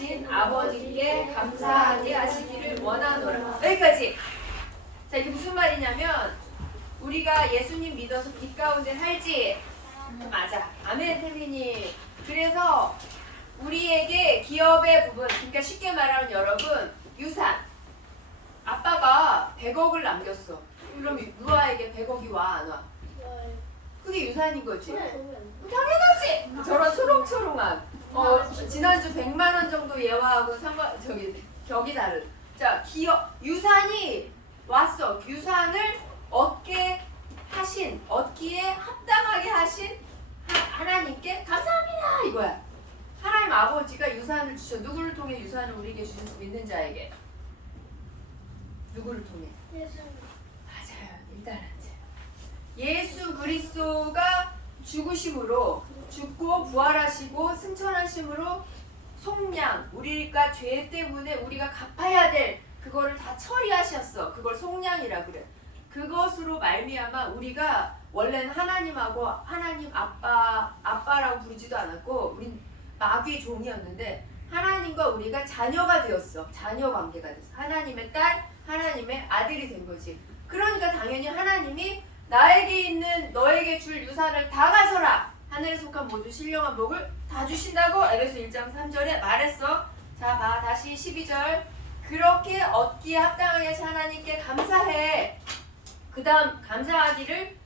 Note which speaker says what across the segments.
Speaker 1: 하신 아버지께 감사하게 하시기를 원하노라. 여기까지. 자, 이게 무슨 말이냐면 우리가 예수님 믿어서 빛 가운데 살지. 맞아. 아멘, 태민이. 그래서 우리에게 기업의 부분, 그러니까 쉽게 말하면 여러분 유산. 아빠가 100억을 남겼어. 그럼 누아에게 100억이 와 안 와? 그게 유산인 거지. 당연하지. 저런 초롱초롱한. 어 지난주 100만 원 정도 예화하고 상관 저기 격이 다른. 자 기업 유산이 왔어. 유산을 얻게 하신 얻기에 합당하게 하신 하, 하나님께 감사합니다 이거야. 하나님 아버지가 유산을 주셔. 누구를 통해 유산을 우리에게 주셔서 믿는 자에게. 누구를 통해? 맞아요. 일단 앉아. 예수 그리스도가 죽으심으로 죽고 부활하시고 승천하심으로 속량 우리가 죄 때문에 우리가 갚아야 될 그거를 다 처리하셨어. 그걸 속량이라 그래. 그것으로 말미암아 우리가 원래는 하나님하고 하나님 아빠 아빠라고 부르지도 않았고 우린 마귀의 종이었는데 하나님과 우리가 자녀가 되었어. 자녀 관계가 됐어. 하나님의 딸, 하나님의 아들이 된 거지. 그러니까 당연히 하나님이 나에게 있는 너에게 줄 유산을 다 가져라. 하늘에 속한 모든 신령한 복을 다 주신다고 에베소 1장 3절에 말했어. 자, 봐. 다시 12절. 그렇게 얻기에 합당하게 하신 하나님께 감사해. 그 다음 감사하기를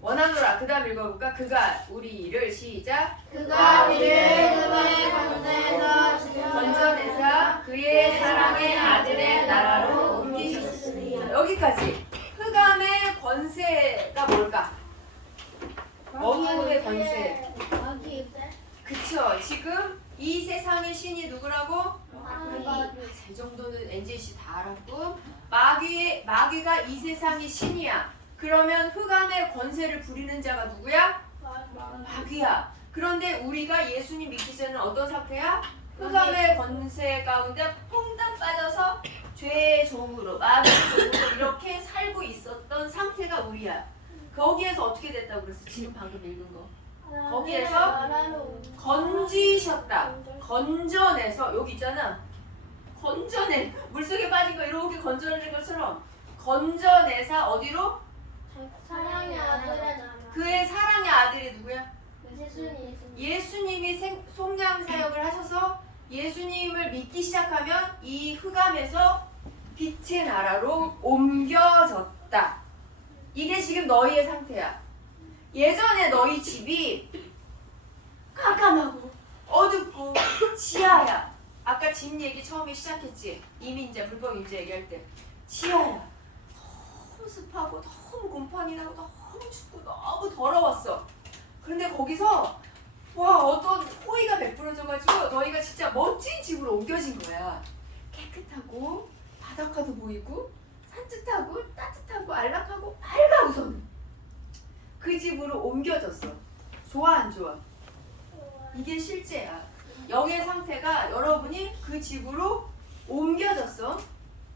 Speaker 1: 원하노라. 그 다음 읽어볼까? 그가 우리를 시작.
Speaker 2: 그가 우리를 그의 권세에서
Speaker 1: 건져내사 그의 사랑의 아들의 나라로 옮기셨으니 여기까지 흑암의 권세가 뭘까? 어둠의 권세. 그쵸. 지금 이 세상의 신이 누구라고? 이 정도는 NJC 다 알았고. 마귀의 마귀가 이 세상의 신이야. 그러면 흑암의 권세를 부리는 자가 누구야? 마귀야. 그런데 우리가 예수님 믿기 전에는 어떤 상태야? 흑암의 권세 가운데 퐁당 빠져서 죄의 종으로 마귀의 종으로 이렇게 살고 있었던 상태가 우리야. 거기에서 어떻게 됐다고 그랬어? 지금 방금 읽은 거. 거기에서 건지셨다. 건져내서 여기 있잖아. 건져내 물속에 빠진 거 이렇게 건져내는 것처럼 건져내사 어디로?
Speaker 2: 사랑의 아들의
Speaker 1: 그의 사랑의 아들이 누구야?
Speaker 2: 예수님
Speaker 1: 예수님이 생, 속량 사역을 하셔서 예수님을 믿기 시작하면 이 흑암에서 빛의 나라로 옮겨졌다. 이게 지금 너희의 상태야. 예전에 너희 집이 깜깜하고 어둡고 지하야. 아까 집 얘기 처음에 시작했지. 이민자, 불법 임자 얘기할 때. 지하야. 너무 습하고 너무 곰팡이 나고 너무 춥고 너무 더러웠어. 그런데 거기서 와 어떤 호의가 베풀어져가지고 너희가 진짜 멋진 집으로 옮겨진 거야. 깨끗하고 바닷가도 보이고 산뜻하고 따뜻 하고 안락하고 밝아 우선. 그 집으로 옮겨졌어. 좋아 안 좋아? 이게 실제야. 영의 상태가 여러분이 그 집으로 옮겨졌어.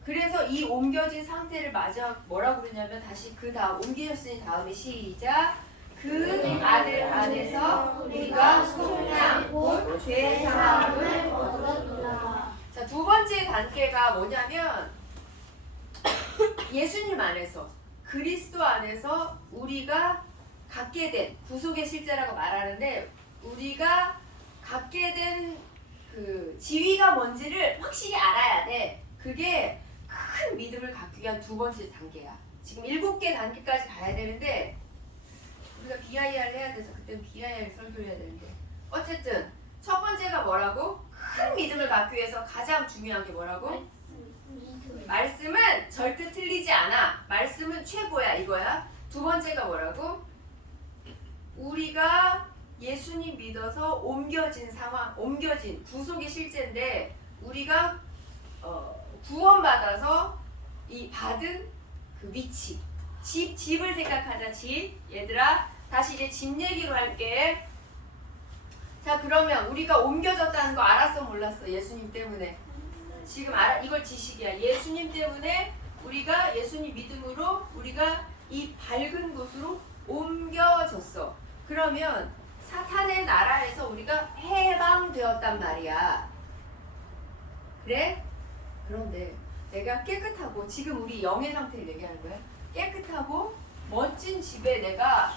Speaker 1: 그래서 이 옮겨진 상태를 맞아 뭐라고 그러냐면 다시 그 다음 옮기셨으니 다음에 시작. 그 아들 안에서 우리가 속량 곧죄 사함을
Speaker 2: 얻었노라
Speaker 1: 자, 두 번째 단계가 뭐냐면 예수님 안에서 그리스도 안에서 우리가 갖게 된 구속의 실제라고 말하는데 우리가 갖게 된 그 지위가 뭔지를 확실히 알아야 돼. 그게 큰 믿음을 갖기 위한 두 번째 단계야. 지금 일곱 개 단계까지 가야 되는데 우리가 BIR 해야 돼서 그때는 BIR 설교를 해야 되는데 어쨌든 첫 번째가 뭐라고? 큰 믿음을 갖기 위해서 가장 중요한 게 뭐라고? 말씀은 절대 틀리지 않아. 말씀은 최고야 이거야. 두 번째가 뭐라고? 우리가 예수님 믿어서 옮겨진 상황, 옮겨진 구속의 실제인데 우리가 어, 구원받아서 이 받은 그 위치, 집, 집을 생각하자 집. 얘들아, 다시 이제 집 얘기로 할게. 자, 그러면 우리가 옮겨졌다는 거 알았어, 몰랐어? 예수님 때문에. 지금 알아, 이걸 지식이야. 예수님 때문에 우리가 예수님 믿음으로 우리가 이 밝은 곳으로 옮겨졌어. 그러면 사탄의 나라에서 우리가 해방되었단 말이야. 그래? 그런데 내가 깨끗하고 지금 우리 영의 상태를 얘기하는 거야. 깨끗하고 멋진 집에 내가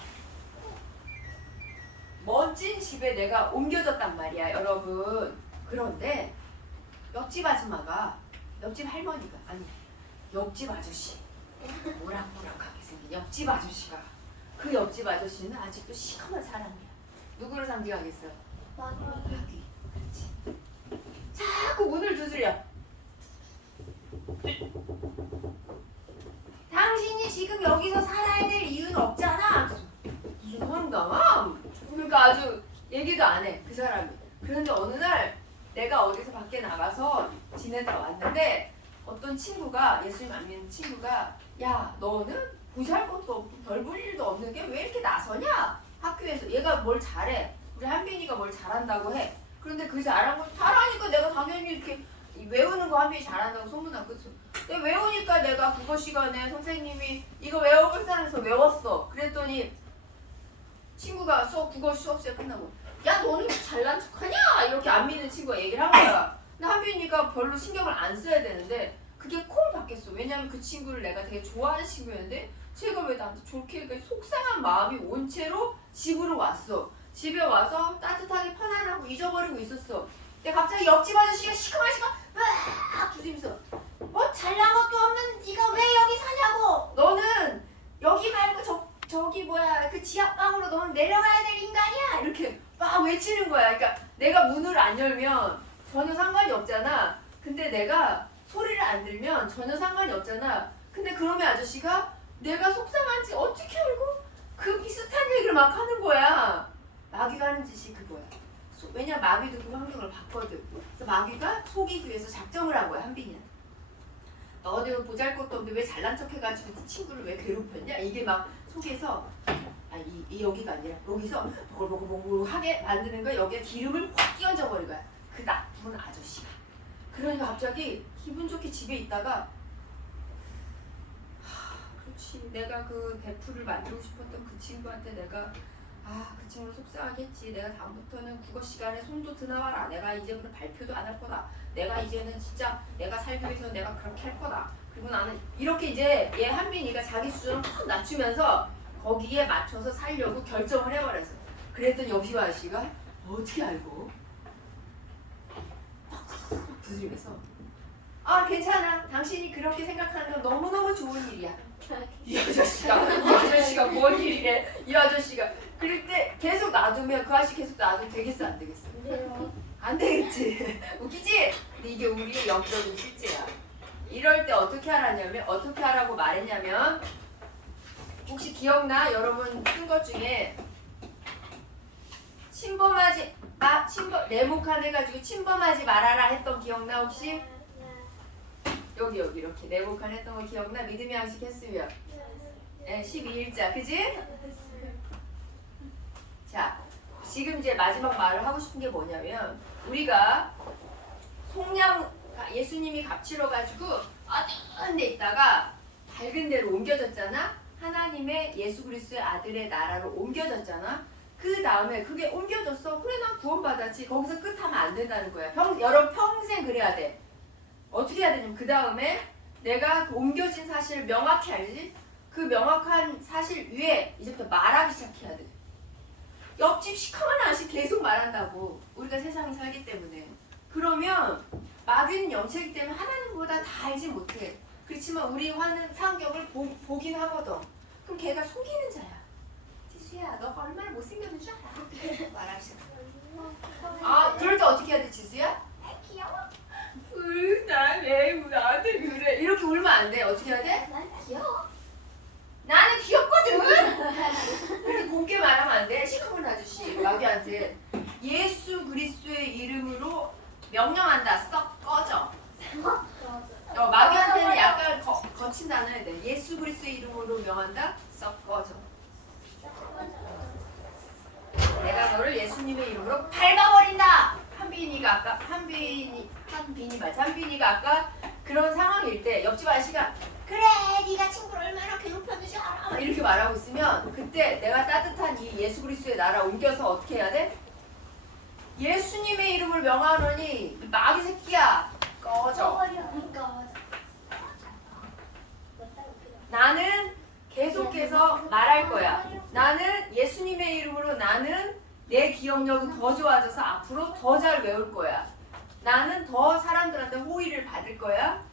Speaker 1: 멋진 집에 내가 옮겨졌단 말이야, 여러분. 그런데 옆집 아줌마가 옆집 할머니가 아니 옆집 아저씨 모락모락하게 생긴 옆집 아저씨가 그 옆집 아저씨는 아직도 시커먼 사람이야. 누구를 상징하겠어? 마귀. 그렇지. 자꾸 문을 두드려. 당신이 지금 여기서 살아야 될 이유는 없잖아. 무슨 황당함? 그러니까 아주 얘기도 안 해, 그 사람이. 그런데 어느 날 내가 어디서 밖에 나가서 지내다 왔는데 어떤 친구가, 예수님 안 믿는 친구가 야, 너는 부잘 것도 없고 별 볼 일도 없는 게 왜 이렇게 나서냐? 학교에서 얘가 뭘 잘해. 우리 한빈이가 뭘 잘한다고 해. 그런데 그 잘한 걸 잘하니까 내가 당연히 이렇게 외우는 거 한빈이 잘한다고 거죠. 근데 외우니까 내가 국어 시간에 선생님이 이거 외워볼 사람에서 외웠어. 그랬더니 친구가 수업 국어 수업 시간 끝나고 야 너는 왜 잘난 척하냐 이렇게 안 믿는 친구가 얘기를 한 거야. 근데 한빈이가 별로 신경을 안 써야 되는데 그게 콩 바뀌었어. 왜냐면 그 친구를 내가 되게 좋아하는 친구였는데 제가 왜 나한테 좋게 이렇게 속상한 마음이 온 채로 집으로 왔어. 집에 와서 따뜻하게 편안하고 잊어버리고 있었어. 근데 갑자기 옆집 아저씨가 시커먼 으악 부지면서 뭐 잘난 것도 없는 네가 왜 여기 사냐고 너는 여기 말고 저 저기 뭐야 그 지하방으로 너는 내려가야 될 인간이야 이렇게 막 외치는 거야. 그러니까 내가 문을 안 열면 전혀 상관이 없잖아. 근데 내가 소리를 안 들면 전혀 상관이 없잖아. 근데 그러면 아저씨가 내가 속상한지 어떻게 알고? 그 비슷한 얘기를 막 하는 거야. 마귀가 하는 짓이 그거야. 소- 왜냐 마귀도 그 환경을 봤거든 그래서 마귀가 속이기 위해서 작정을 한 거야 한빈이한테. 너 어디 보잘것도 없는데 왜 잘난 척해가지고 네 친구를 왜 괴롭혔냐? 이게 막 속에서 아 이 이 여기가 아니라 여기서 보글보글보글 하게 만드는 거야 여기에 기름을 확 끼얹어 버린 거야. 그 나쁜 아저씨가. 그러니까 갑자기 기분 좋게 집에 있다가 하, 그렇지. 내가 그 베프를 만들고 싶었던 그 친구한테 내가 아 그 친구 속상하겠지. 내가 다음부터는 국어 시간에 손도 드나와라. 내가 이제부터 발표도 안 할 거다. 내가 이제는 진짜 내가 살기 위해서 내가 그렇게 할 거다. 그리고 나는 이렇게 이제 얘 한빈이가 자기 수준을 확 낮추면서 거기에 맞춰서 살려고 결정을 해버렸어 그랬더니 옆집 아저씨가 어떻게 알고? 두드리면서 아 괜찮아. 당신이 그렇게 생각하는 건 너무너무 좋은 일이야. 이 아저씨가 이 아저씨가 뭔 일이래? 이 아저씨가. 그럴 때 계속 놔두면 그 아저씨 계속 놔두면 되겠어 안 되겠어? 안 되겠지. 웃기지? 근데 이게 우리의 영적인 실제야. 이럴 때 어떻게 하라냐면 어떻게 하라고 말했냐면 혹시 기억나 여러분 쓴 것 중에 침범하지 마 침범 네모칸 해가지고 침범하지 말아라 했던 기억나 혹시 여기 여기 이렇게 네모칸 했던 거 기억나 믿음의 양식 했으면 네, 12일자 그지? 자, 지금 이제 마지막 말을 하고 싶은 게 뭐냐면 우리가 속량 예수님이 값치러 가지고 어두운 데 있다가 밝은 데로 옮겨졌잖아. 하나님의 예수 그리스도의 아들의 나라로 옮겨졌잖아. 그 다음에 그게 옮겨졌어. 그래 난 구원받았지. 거기서 끝하면 안 된다는 거야. 평, 여러분 평생 그래야 돼. 어떻게 해야 되냐면 그 다음에 내가 그 옮겨진 사실을 명확히 알지. 그 명확한 사실 위에 이제부터 말하기 시작해야 돼. 옆집 시커먼 아저씨 계속 말한다고 우리가 세상에 살기 때문에 그러면 마귀는 영체이기 때문에 하나님보다 다 알지 못해 그렇지만 우리 화는 상경을 보, 보긴 하거든 그럼 걔가 속이는 자야 지수야 너가 얼마나 못생겼는 줄 알아 시작해 아 그럴 때 어떻게 해야 돼 지수야?
Speaker 2: 귀여워.
Speaker 1: 나왜 나한테 그래 이렇게 울면 안 돼 어떻게 해야 돼?
Speaker 2: 난 귀여워.
Speaker 1: 나는 귀엽거든. 그렇게 곱게 말하면 안 돼. 시커먼 아저씨 마귀한테 예수 그리스도의 이름으로 명령한다. 썩 꺼져. 어, 마귀한테는 약간 거, 거친 단어 해야 돼. 예수 그리스도의 이름으로 명한다. 썩 꺼져. 내가 너를 예수님의 이름으로 밟아버린다. 한빈이가 아까 한빈이 한빈이 맞 한빈이가 아까 그런 상황일 때 옆집 아저씨가 그래 네가 친구를 얼마나 괴롭혔는지 줄 알아 막 이렇게 말하고 있으면 그때 내가 따뜻한 이 예수 그리스도의 나라 옮겨서 어떻게 해야 돼? 예수님의 이름을 명하노니 이 마귀 새끼야 꺼져. 나는 계속해서 말할 거야. 나는 예수님의 이름으로 나는 내 기억력이 더 좋아져서 앞으로 더 잘 외울 거야. 나는 더 사람들한테 호의를 받을 거야.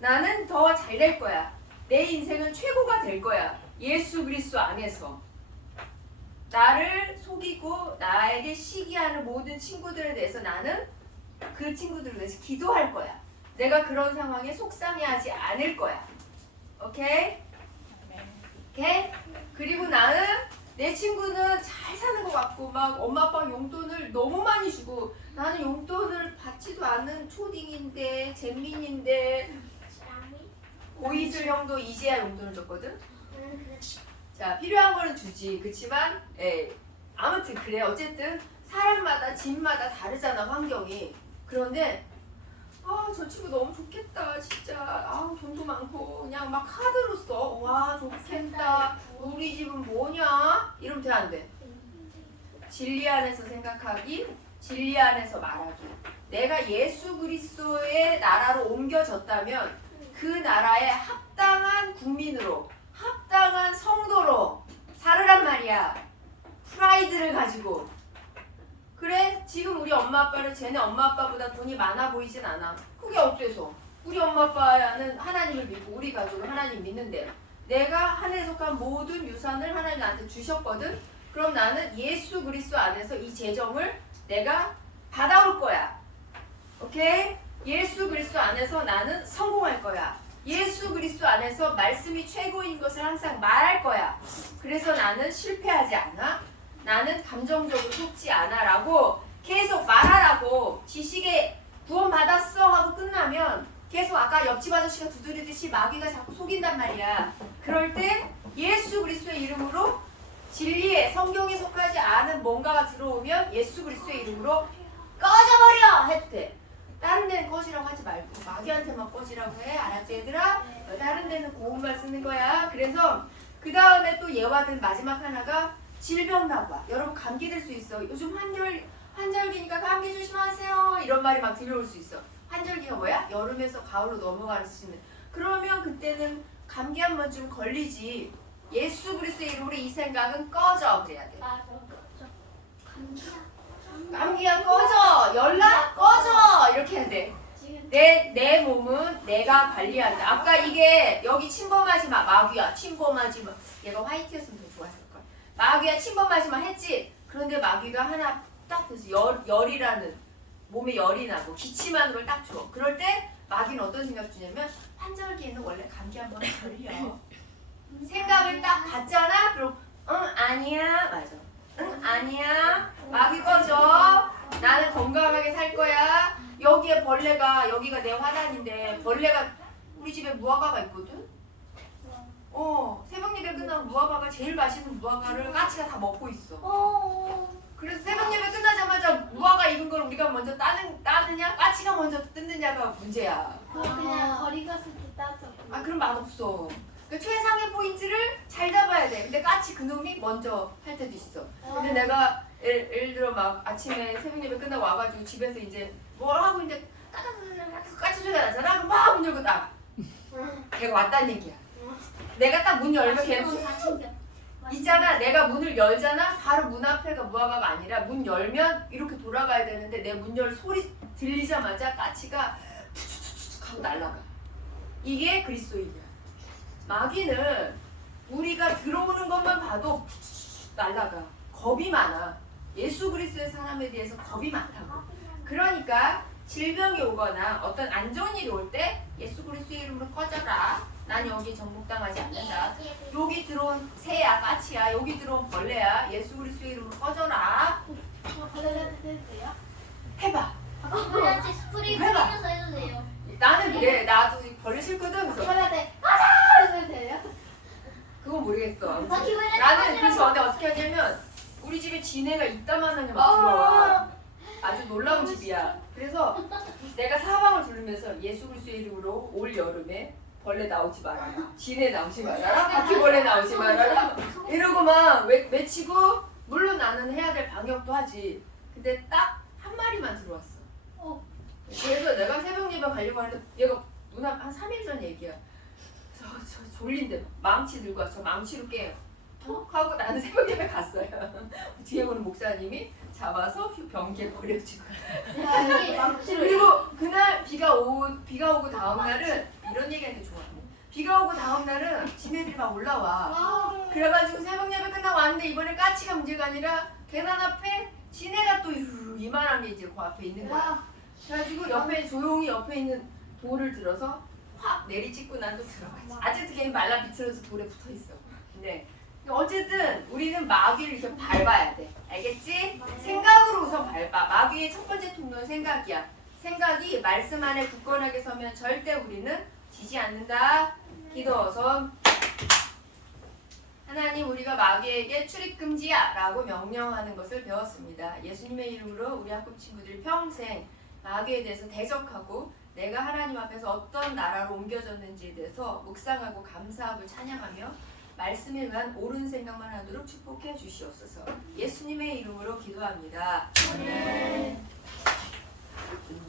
Speaker 1: 나는 더 잘 될 거야. 내 인생은 최고가 될 거야. 예수 그리스도 안에서. 나를 속이고 나에게 시기하는 모든 친구들에 대해서 나는 그 친구들을 위해서 기도할 거야. 내가 그런 상황에 속상해하지 않을 거야. 오케이? 오케이? 그리고 나는 내 친구는 잘 사는 것 같고 막 엄마 아빠 용돈을 너무 많이 주고 나는 용돈을 받지도 않는 초딩인데 잼민인데 고이슬 형도 이제야 용돈을 줬거든. 자 필요한 거는 주지. 그렇지만 예, 아무튼 그래 어쨌든 사람마다 집마다 다르잖아 환경이. 그런데 아 저 친구 너무 좋겠다 진짜. 아 돈도 많고. 그냥 막 카드로 써와 좋겠다. 우리 집은 뭐냐? 이러면 돼 안 돼? 진리 안에서 생각하기 진리 안에서 말하기. 내가 예수 그리스도의 나라로 옮겨졌다면 그 나라에 합당한 국민으로 합당한 성도로 살으란 말이야. 프라이드를 가지고 그래 지금 우리 엄마 아빠는 쟤네 엄마 아빠보다 돈이 많아 보이진 않아. 그게 어때서? 우리 엄마 아빠는 하나님을 믿고 우리 가족은 하나님 믿는데. 내가 하늘에 속한 모든 유산을 하나님 나한테 주셨거든? 그럼 나는 예수 그리스도 안에서 이 재정을 내가 받아올 거야. 오케이? 예수 그리스도 안에서 나는 성공할 거야. 예수 그리스도 안에서 말씀이 최고인 것을 항상 말할 거야. 그래서 나는 실패하지 않아 나는 감정적으로 속지 않아 라고 계속 말하라고 지식에 구원 받았어 하고 끝나면 계속 아까 옆집 아저씨가 두드리듯이 마귀가 자꾸 속인단 말이야. 그럴 때 예수 그리스도의 이름으로 진리에 성경에 속하지 않은 뭔가가 들어오면 예수 그리스도의 이름으로 꺼져버려 해도 돼. 다른 데는 꺼지라고 하지 말고 마귀한테만 꺼지라고 해. 알았지 얘들아? 어, 다른 데는 고운말 쓰는 거야. 그래서 그 다음에 또 예화된 마지막 하나가 질병 나봐. 여러분 감기 될 수 있어. 요즘 한절 한절기니까 감기 조심하세요. 이런 말이 막 들려올 수 있어. 한절기가 뭐야? 여름에서 가을로 넘어가는 시즌. 그러면 그때는 감기 한 번쯤 걸리지. 예수 그리스도의 이름으로 이 생각은 꺼져 그래야 돼. 감기가 꺼져. 연락 꺼져. 이렇게 해야 돼. 내, 내 몸은 내가 관리한다. 아까 이게 여기 침범하지 마. 마귀야. 침범하지 마. 얘가 화이트였으면. 마귀야 침범하지 마 했지. 그런데 마귀가 하나 딱 돼서 열, 열이라는 몸에 열이 나고 기침하는 걸 딱 줘. 그럴 때 마귀는 어떤 생각 주냐면 환절기에는 원래 감기 한 번 걸려. 생각을 딱 받잖아. 그럼 응 아니야 맞아. 응 아니야. 마귀 꺼져. 나는 건강하게 살 거야. 여기에 벌레가 여기가 내 화단인데 벌레가 우리 집에 무화과가 있거든. 어 새벽 예배 끝나면 무화과가 제일 맛있는 무화과를 까치가 다 먹고 있어. 그래서 새벽 예배 끝나자마자 무화과 익은 걸 우리가 먼저 따는 따느냐 까치가 먼저 뜯느냐가 문제야.
Speaker 2: 그냥 거리 갔을 때 따서.
Speaker 1: 아 그럼 맛 없어. 그 최상의 포인트를 잘 잡아야 돼. 근데 까치 그놈이 먼저 할 때도 있어. 근데 내가 예를, 예를 들어 막 아침에 새벽 예배 끝나고 와가지고 집에서 이제 뭘 하고 있는데 까까까까 까치 소리가 나잖아. 그럼 막문 열고 딱 걔가 왔다는 얘기야. 내가 딱 문 열면 걔는
Speaker 2: 다 챙겨.
Speaker 1: 있잖아 내가 문을 열잖아? 바로 문 앞에가 무화과가 아니라 문 열면 이렇게 돌아가야 되는데 내 문 열 소리 들리자마자 까치가 툭툭툭툭 하고 날아가. 이게 그리스도인이야. 마귀는 우리가 들어오는 것만 봐도 툭툭툭 날아가. 겁이 많아. 예수 그리스도의 사람에 대해서 겁이 많다고. 그러니까 질병이 오거나 어떤 안 좋은 일이 올 때 예수 그리스도의 이름으로 꺼져라 난 여기 정복당하지 않는다 여기 들어온 새야 까치야 여기 들어온 벌레야 예수 그리스도의 이름으로 꺼져라? 해봐
Speaker 2: 벌레한테 스프레이
Speaker 1: 해봐.
Speaker 2: 뿌리면서 해도 돼요.
Speaker 1: 나는 그래 나도 벌레 싫거든 그래서
Speaker 2: 벌레한테 가자! 해도 돼요?
Speaker 1: 그건 모르겠어 아무튼.
Speaker 2: 아,
Speaker 1: 나는 그래서 언제 어떻게 하냐면 우리 집에 지네가 이따만 하냐 막 들어와 아주 놀라운 집이야 그래서 내가 사방을 두르면서 예수 그리스도의 이름으로 올 여름에 벌레 나오지 말아라 지네 나오지 말아라 바퀴벌레 나오지 말아라 이러고 막 외, 외치고 물론 나는 해야 될 방역도 하지 근데 딱 한 마리만 들어왔어
Speaker 2: 어.
Speaker 1: 그래서 내가 새벽 예배 가려고 하는데 얘가 누나 한 3일 전 얘기야. 어, 저 졸린데 망치 들고 와서 망치로 깨요. 톡 하고 나는 새벽 예배 갔어요. 뒤에 오는 목사님이 잡아서 변기에 버려주고.
Speaker 2: 망치를.
Speaker 1: 그리고 그날 비가 오 비가 오고 다음 날은 이런 얘기하는 게 좋아. 비가 오고 다음 날은 지네들이 막 올라와.
Speaker 2: 아,
Speaker 1: 그래가지고 새벽 예배 끝나고 왔는데 이번에 까치가 문제가 아니라 계단 앞에 지네가 또 유- 이만한 게 이제 그 앞에 있는 거야.
Speaker 2: 야,
Speaker 1: 그래가지고 옆에 조용히 옆에 있는 돌을 들어서 확 내리찍고 난 또 들어가지. 아직도 걔는 말라 비틀어서 돌에 붙어 있어. 네. 어쨌든 우리는 마귀를 이렇게 밟아야 돼. 알겠지? 생각으로 우선 밟아. 마귀의 첫 번째 통로는 생각이야. 생각이 말씀 안에 굳건하게 서면 절대 우리는 지지 않는다. 기도선. 하나님 우리가 마귀에게 출입 금지야 라고 명령하는 것을 배웠습니다. 예수님의 이름으로 우리 학급 친구들이 평생 마귀에 대해서 대적하고 내가 하나님 앞에서 어떤 나라로 옮겨졌는지에 대해서 묵상하고 감사하고 찬양하며 말씀에 의한 옳은 생각만 하도록 축복해 주시옵소서. 예수님의 이름으로 기도합니다.
Speaker 2: 네.
Speaker 1: 음.